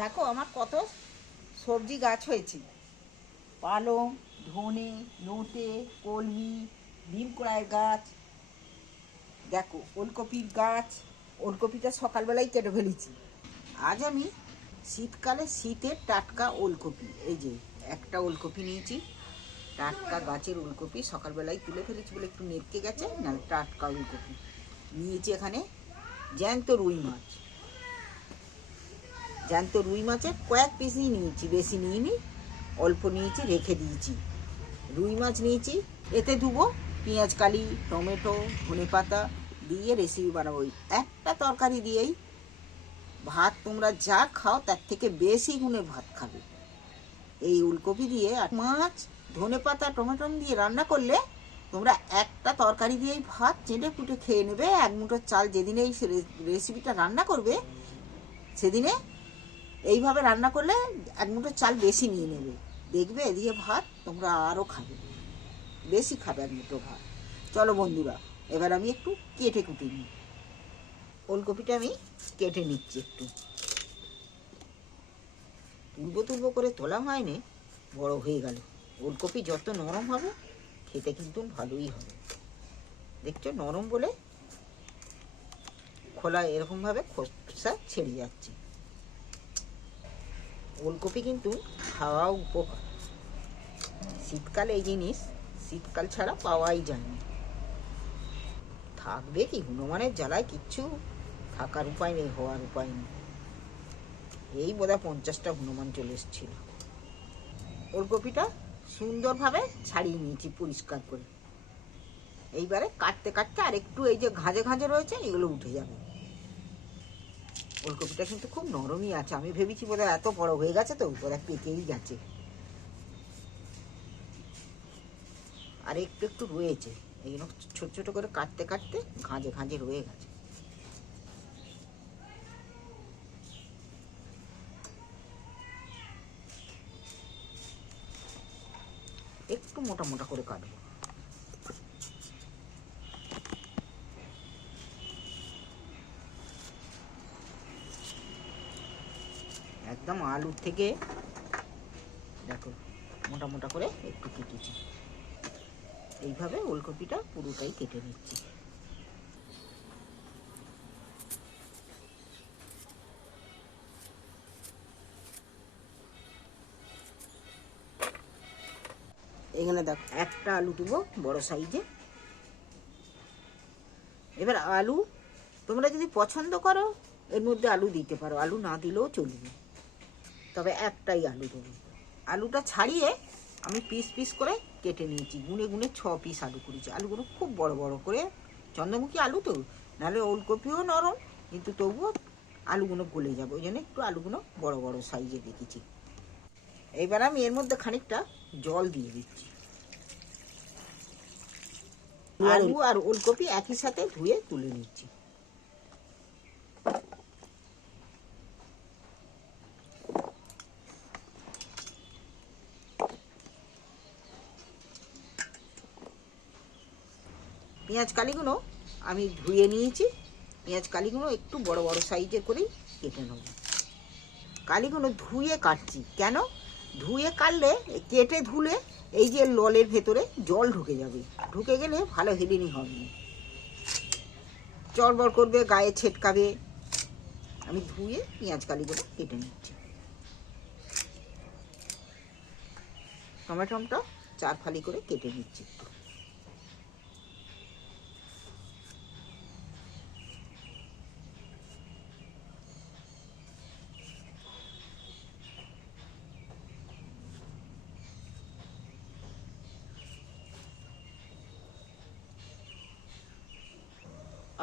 দেখো আমার কত সবজি গাছ হয়েছে। পালং, ধনে নোটে কলমি, ডিম কড়াইয়ের গাছ, দেখো ওলকপির গাছ, ওলকপিটা সকালবেলায় কেটে ফেলেছি। আজ আমি শীতকালে শীতের টাটকা ওলকপি, এই যে একটা ওলকপি নিয়েছি, টাটকা গাছের ওলকপি সকালবেলায় তুলে ফেলেছি বলে একটু নেটকে গেছে না টাটকা ওলকপি। নিয়েছি এখানে জ্যান্ত রুই মাছ। জ্যান্ত রুই মাছের কয়েক পিসই নিয়েছি, বেশি নিইনি, অল্প নিয়েছি, রেখে দিয়েছি। রুই মাছ নিয়েছি, এতে ধুবো, পেঁয়াজ, কালি, টমেটো, ধনে পাতা দিয়ে রেসিপি বানাবো। একটা তরকারি দিয়েই ভাত তোমরা যা খাও তার থেকে বেশি গুণে ভাত খাবে। এই উলকপি দিয়ে আর মাছ, ধনে পাতা, টমেটো দিয়ে রান্না করলে তোমরা একটা তরকারি দিয়েই ভাত চেটে পুটে খেয়ে নেবে। এক মুঠো চাল যেদিনে এই রেসিপিটা রান্না করবে, সেদিনে এইভাবে রান্না করলে এক মুঠো চাল বেশি নিয়ে নেবে। দেখবে এদিকে ভাত, তোমরা আরও খাবে। বেশি খাবে এক মুঠো ভাত। চলো বন্ধুরা, এবার আমি একটু কেটে কুটে নিই। ওলকপিটা আমি কেটে নিচ্ছি একটু। তুলবো তুলবো করে তোলা হয়নি, বড় হয়ে গেল। ওলকপি যত নরম হবে, খেতে কিন্তু ভালোই হবে। দেখছ, নরম বলে খোলা এরকমভাবে খোসা ছেড়ে যাচ্ছে। ওলকপি কিন্তু খাওয়া উপকার শীতকালে এই জিনিস, শীতকাল ছাড়া পাওয়াই যায় না। থাকবে কি, হনুমানের জ্বালায় কিচ্ছু থাকার উপায় নেই, হওয়ার উপায় নেই। এই বোধহয় পঞ্চাশটা হনুমান চলে এসেছিল। ওলকপিটা সুন্দরভাবে ছাড়িয়ে নিয়েছি পরিষ্কার করে। এইবারে কাটতে কাটতে আর একটু এই যে ঘাঁজে ঘাঁজে রয়েছে, এগুলো উঠে যাবে। ওলকপিটা কিন্তু খুব নরমই আছে। আমি ভেবেছি বোধ এত বড় হয়ে গেছে তো বোধহয় পেকেই গেছে আর একটু একটু রয়েছে। এই জন্য ছোট ছোট করে কাটতে কাটতে ঘাঁজে ঘাঁজে রয়ে গেছে। একটু মোটা মোটা করে কাটবো। একদম আলুর থেকে, দেখো, মোটা মোটা করে একটু কেটেছি। এইভাবে ওলকপিটা পুরোটাই কেটে নিচ্ছি। এখানে দেখো, একটা আলু দেবো বড় সাইজে। এবার আলু তোমরা যদি পছন্দ করো, এর মধ্যে আলু দিতে পারো, আলু না দিলেও চলবে। তবে একটাই আলু দেবো আলুটা ছাড়িয়ে আমি পিস পিস করে কেটে নিয়েছি। গুনে গুনে ছ পিস আলু করেছি। আলুগুলো খুব বড় বড় করে। চন্দ্রমুখী আলু তো নাহলে ওলকপিও নরম কিন্তু তবুও আলুগুলো গলে যাবে। ওই জন্য একটু আলুগুলো বড় বড় সাইজে দেখেছি এইবার আমি এর মধ্যে খানিকটা জল দিয়ে দিচ্ছি। আলু আর ওলকপি একই সাথে ধুয়ে তুলে নিচ্ছি। পেঁয়াজ কালিগুলো আমি ধুয়ে নিয়েছি। পেঁয়াজ কালিগুলো একটু বড় বড় সাইজের করেই কেটে নেব। কালিগুলো ধুয়ে কাটছি। কেন? ধুয়ে কাটলে, কেটে ধুলে এই যে ললের ভেতরে জল ঢুকে যাবে। ঢুকে গেলে ভালো হেলিনি হবে চড়বড় করবে, গায়ে ছেটকাবে। আমি ধুয়ে পেঁয়াজ কালিগুলো কেটে নিচ্ছি। টমেটোটা চার ফালি করে কেটে নিচ্ছি একটু।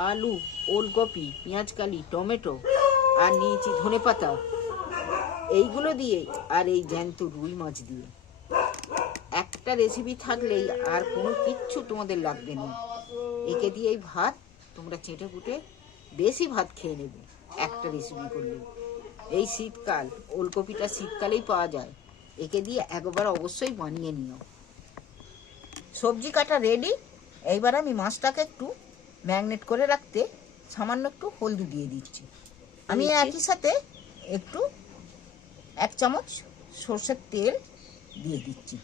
আলু, ওলকপি, পেঁয়াজকালি, টমেটো আর নিয়েছি ধনে পাতা এইগুলো দিয়ে আর এই জ্যান্ত রুই মাছ দিয়ে। একটা রেসিপি থাকলেই আর কোনো কিচ্ছু তোমাদের লাগবে না। একে দিয়েই ভাত, তোমরা চেটে কুটে বেশি ভাত খেয়ে নেবে একটা রেসিপি করলে। এই শীতকাল, ওলকপিটা শীতকালেই পাওয়া যায়। একে দিয়ে একবার অবশ্যই বানিয়ে নিও। সবজি কাটা রেডি এইবার আমি মাছটাকে একটু ম্যাগনেট করে রাখতে সামান্য একটু হলদি দিয়ে দিচ্ছি। আমি একই সাথে একটু এক চামচ সর্ষের তেল দিয়ে দিচ্ছি।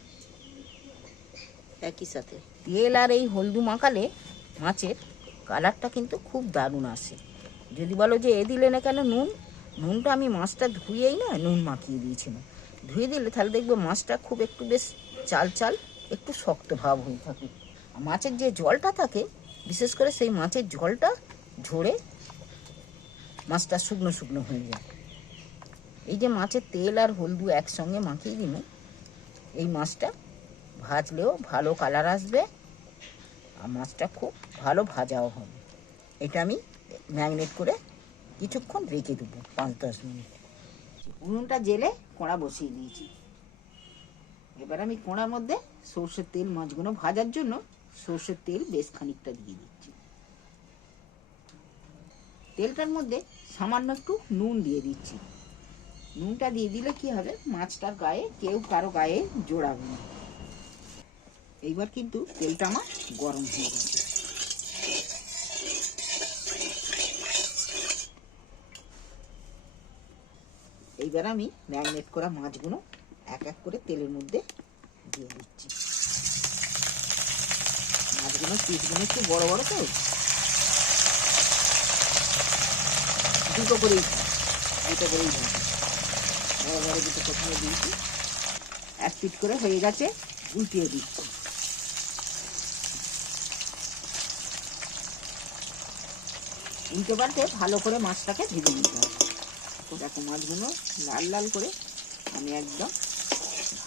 একই সাথে। তেল আর এই হলদু মাখালে মাছের কালারটা কিন্তু খুব দারুণ আসে। যদি বলো যে এ দিলে না কেন নুন? নুনটা আমি মাছটা ধুয়েই না নুন মাখিয়ে দিয়েছিলাম। ধুয়ে দিলে তাহলে দেখবে মাছটা খুব একটু বেশ চাল চাল একটু শক্ত ভাব হয়ে থাকে। মাছের যে জলটা থাকে বিশেষ করে সেই মাছের জলটা ঝরে মাছটা শুকনো শুকনো হয়ে যায়। এই যে মাছের তেল আর হলদু একসঙ্গে মাখিয়ে দিলে, এই মাছটা ভাজলেও ভালো কালার আসবে আর মাছটা খুব ভালো ভাজাও হবে। এটা আমি ম্যাগনেট করে কিছুক্ষণ রেখে দেবো, পাঁচ দশ মিনিট। উনুনটা জেলে কড়া বসিয়ে দিয়েছি। এবার আমি কোড়ার মধ্যে সর্ষের তেল মাছগুলো ভাজার জন্য সর্ষের তেল বেশ খানিকটা দিয়ে দিচ্ছি। তেলটার মধ্যে সামান্য একটু নুন দিয়ে দিচ্ছি। নুনটা দিয়ে দিলে কি হবে? মাছটার গায়ে, কেউ কারও গায়ে জোড়াবে না। এইবার কিন্তু তেলটা আমার গরম হয়ে গেছে। এইবার আমি ম্যারিনেট করা মাছগুলো এক এক করে তেলের মধ্যে দিয়ে দিচ্ছি। মাছগুলো পিসগুলো একটু বড় বড় তো। দুটো করেই দুটো করেই বড় বড় দুটো প্রথমে দিয়েছি। এক পিট করে হয়ে গেছে, উল্টিয়ে দিচ্ছি। উল্টে পাল্টে ভালো করে মাছটাকে ভেজে নিতে হবে। দেখো মাছগুলো লাল লাল করে, আমি একদম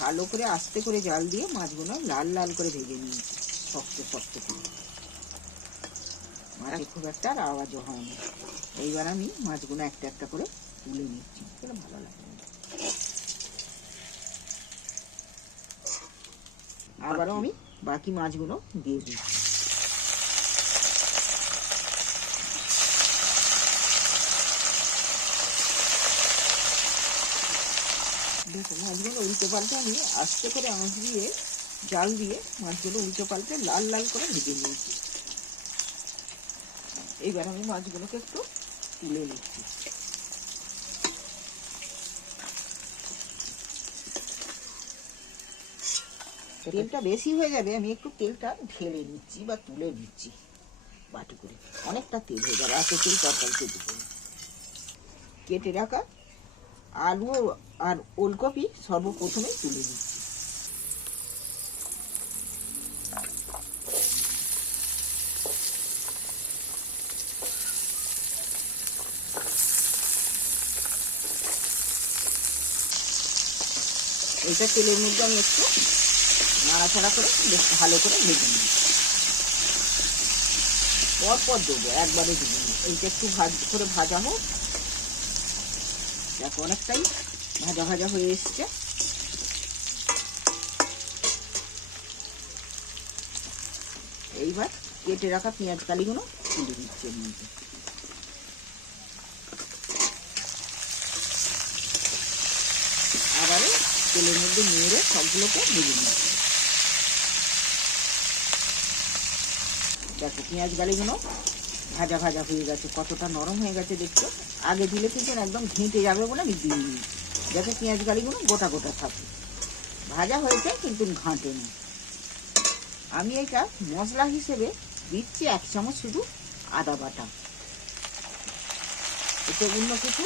ভালো করে আস্তে করে জাল দিয়ে মাছগুলো লাল লাল করে ভেজে নিয়েছি। শক্ত শক্ত করে। খুব একটা আর আওয়াজও হয় না এইবার আমি মাছগুলো একটা একটা করে তুলে নিচ্ছি। তাহলে ভালো লাগে। আবারও আমি বাকি মাছগুলো দিয়ে দিচ্ছি। মাছগুলো উল্টে পাল্টে আমি আস্তে করে আঁচ দিয়ে জাল দিয়ে মাছগুলো উল্টে পাল্টে লাল লাল করে ভেজে নিয়েছি। এইবার আমি মাছগুলোকে একটু তুলে নিচ্ছি। তেলটা বেশি হয়ে যাবে, আমি একটু তেলটা ঢেলে নিচ্ছি বা তুলে নিচ্ছি বাটি করে অনেকটা তেল হয়ে যাবে, এত তেল তরকারিতে দেবো না। কেটে রাখা আলু আর ওলকপি সর্বপ্রথমে তুলে দিচ্ছি এইটা তেলের মধ্যে আমি একটু নাড়াচাড়া করে বেশ ভালো করে ভেজে নিই পরপর দেবো, একবারে দেবো এইটা একটু ভাজ, করে ভাজা হোক। দেখো অনেকটাই ভাজা ভাজা হয়ে এসছে। এইবার কেটে রাখা পেঁয়াজ কালিগুলো তুলে দিচ্ছি এর মধ্যে আবারও তেলের মধ্যে নেড়ে সবগুলোকে ভেজে নিচ্ছি দেখো, পেঁয়াজ গালিগুলো ভাজা ভাজা হয়ে গেছে, কতটা নরম হয়ে গেছে দেখছ আগে দিলে কিন্তু একদম ঘেঁটে যাবে বলে আমি দিইনি। যাতে পেঁয়াজ গালিগুলো গোটা গোটা থাকে ভাজা হয়েছে কিন্তু ঘাঁটেনি। আমি এটা মশলা হিসেবে দিচ্ছি এক চামচ শুধু আদা বাটা। এতে অন্য কিছু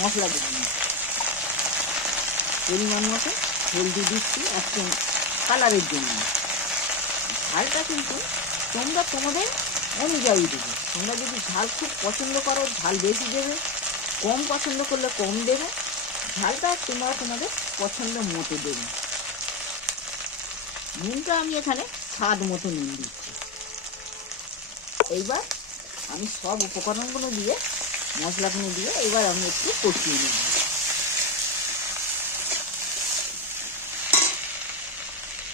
মশলা দেবো না। পরিমাণ মতো হলদি দিচ্ছি একটু কালারের জন্য। ঝালটা কিন্তু তোমরা তোমাদের অনুযায়ী দেবে। তোমরা যদি ঝাল খুব পছন্দ করো, ঝাল বেশি দেবে, কম পছন্দ করলে কম দেবে, ঝালটা তোমরা তোমাদের পছন্দ মতো দেবে। নুনটা আমি এখানে স্বাদ মতো নুন দিচ্ছি। এইবার আমি সব উপকরণগুলো দিয়ে, মশলাগুলো দিয়ে এবার আমি একটু কষিয়ে নেব।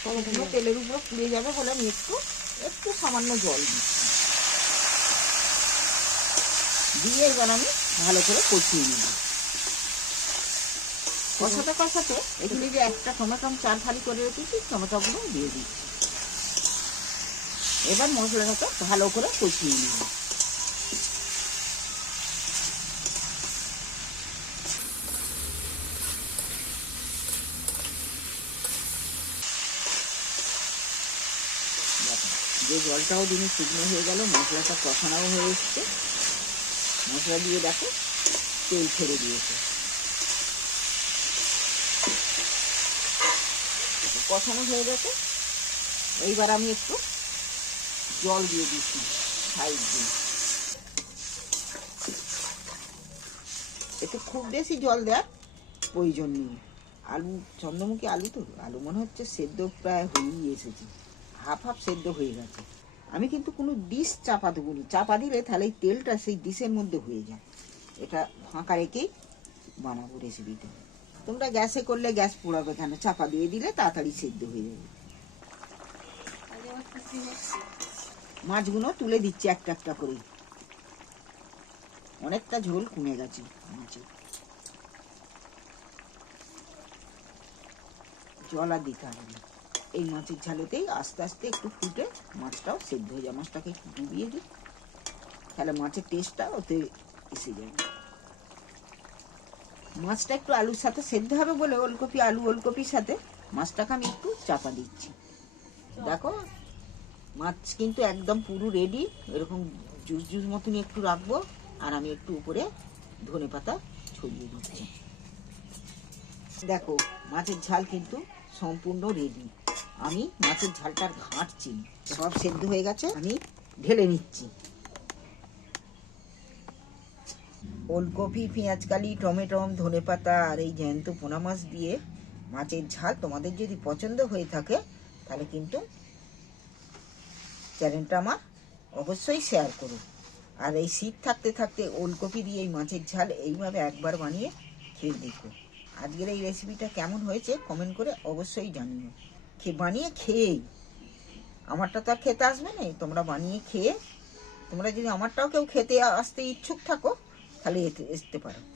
সবগুলো তেলের উপর পুড়ে যাবে বলে আমি একটু একটু সামান্য জল দিচ্ছি। দিয়ে এবার আমি ভালো করে কষিয়ে নেব। কষাতে কষাতে এখানে যে একটা টমেটো আমি চার ফালি করে রেখেছি টমেটোগুলো দিয়ে দিচ্ছি। এবার মশলাটাকে ভালো করে কষিয়ে নেব। যে জলটাও দিনে শুকনো হয়ে গেল, মশলাটা কষানোও হয়ে এসছে। মশলা দিয়ে দেখো, তেল ছেড়ে দিয়েছে। কষানো হয়ে গেছে। এইবার আমি একটু জল দিয়ে দিচ্ছি, সাইড দিয়ে। এতে খুব বেশি জল দেওয়ার প্রয়োজন নেই। আলু, চন্দ্রমুখী আলু তো, আলু মনে হচ্ছে সেদ্ধ প্রায় হয়েই এসেছে। হাফ হাফ সেদ্ধ হয়ে গেছে। আমি কিন্তু কোনো ডিশ চাপা দেবো নি। চাপা দিলে তাহলে এই তেলটা সেই ডিশের মধ্যে হয়ে যায়। এটা ফাঁকা রেখেই বানাবো রেসিপিটা তোমরা গ্যাসে করলে গ্যাস পোড়াবে কেন চাপা দিয়ে দিলে তাড়াতাড়ি সেদ্ধ হয়ে যাবে। মাছগুলো তুলে দিচ্ছি একটা একটা করে। অনেকটা ঝোল কমে গেছে মাছের জল আর দিতে হবে না। এই মাছের ঝালেতেই আস্তে আস্তে একটু ফুটে মাছটাও সেদ্ধ হয়ে যায়। মাছটাকে একটু ডুবিয়ে দিই। তাহলে মাছের টেস্টটা ওতে এসে যাবে। মাছটা একটু আলুর সাথে সেদ্ধ হবে বলে ওলকপি, আলু ওলকপির সাথে মাছটাকে আমি একটু চাপা দিচ্ছি। দেখো, মাছ কিন্তু একদম পুরো রেডি এরকম জুস জুস মতনই একটু রাখব। আর আমি একটু উপরে ধনে পাতা ছড়িয়ে দিচ্ছি। দেখো, মাছের ঝাল কিন্তু সম্পূর্ণ রেডি আমি মাছের ঝালটার ঘাঁটছি সব সেদ্ধ হয়ে গেছে? আমি ঢেলে নিচ্ছি। ওলকপি পেঁয়াজকালি টমেটো ধনে পাতা আর এই জ্যান্ত পোনা মাছ দিয়ে মাছের ঝাল তোমাদের যদি পছন্দ হয়ে থাকে তাহলে কিন্তু চ্যানেলটা আমার অবশ্যই শেয়ার করো। আর এই শীত থাকতে থাকতে ওলকপি দিয়ে এই মাছের ঝাল এইভাবে একবার বানিয়ে খেয়ে দেখো। আজকের এই রেসিপিটা কেমন হয়েছে কমেন্ট করে অবশ্যই জানিও। বানিয়ে খেয়েই? আমারটা তো আর খেতে আসবে না তোমরা বানিয়ে খেয়ে, তোমরা যদি আমারটাও কেউ খেতে আসতে ইচ্ছুক থাকো, তাহলে এতে আসতে পারো।